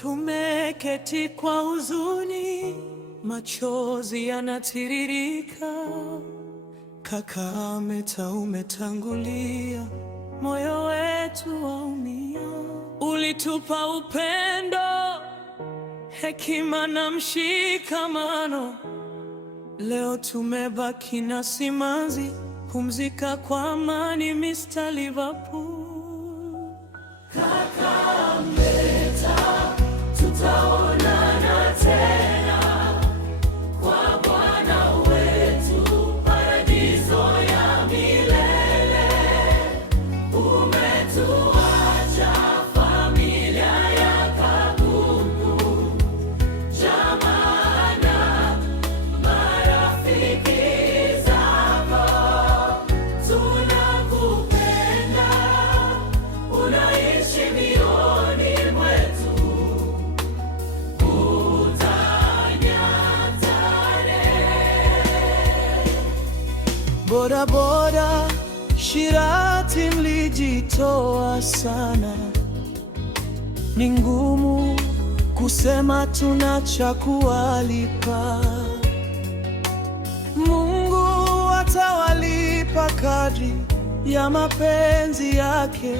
Tumeketi kwa huzuni, machozi yanatiririka. Kaka umetangulia, moyo wetu waumia. Ulitupa upendo, hekima na mshikamano. Leo tumebaki na simanzi. Pumzika kwa amani, Mr. Liverpool. Kaka Meta, tutaonana tena kwa Bwana wetu, paradiso ya milele. Umetuacha familia ya Kagungu, jamaa na marafiki zako. Tunakupenda, unaishi mioni mwetu. Bodaboda Shirati mlijitoa sana. Ni ngumu kusema tuna cha kuwalipa. Mungu atawalipa kadri ya mapenzi yake.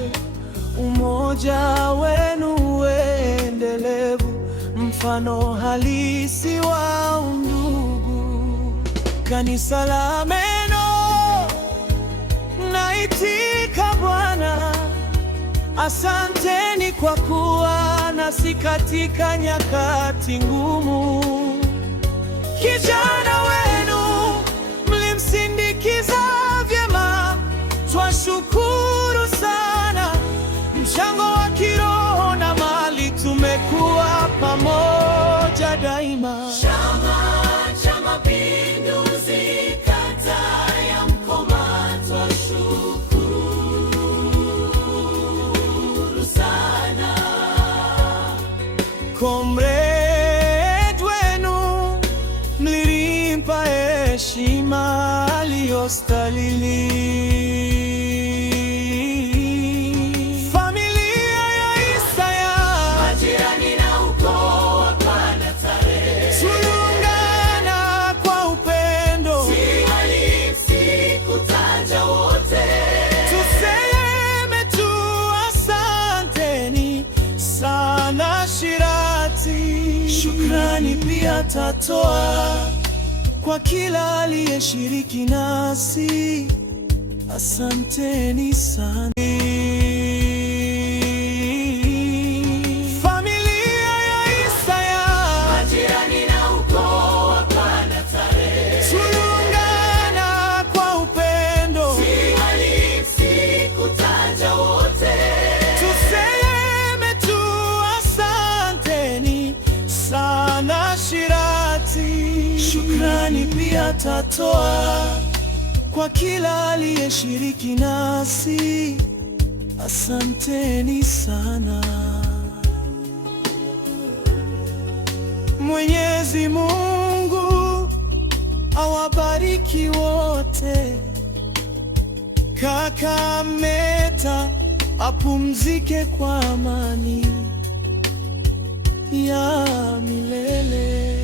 Umoja wenu uendelevu, mfano halisi wa undugu. Kanisa la Meno naitika Bwana, asanteni kwa kuwa nasi katika nyakati ngumu. Kijana wenu mlimsindikiza vyema, twashukuru sana. Mchango wa kiroho na mali, tumekuwa pamoja daima. Chama cha Mapinduzi kata ya Mkoma, twashukuru sana. Comrade wenu mlirimpa heshima aliyostahili. Shukrani pia tatoa kwa kila aliyeshiriki nasi, asanteni sana. Familia ya Isaya, majirani na ukoo wa Bwana Tare, tuliungana kwa upendo, si halisi kutaja wote. Tuseme tu asanteni sana Shirati. Shukrani pia tatoa kwa kila aliyeshiriki nasi, asanteni sana. Mwenyezi Mungu awabariki wote. Kaka Meta apumzike kwa amani ya milele.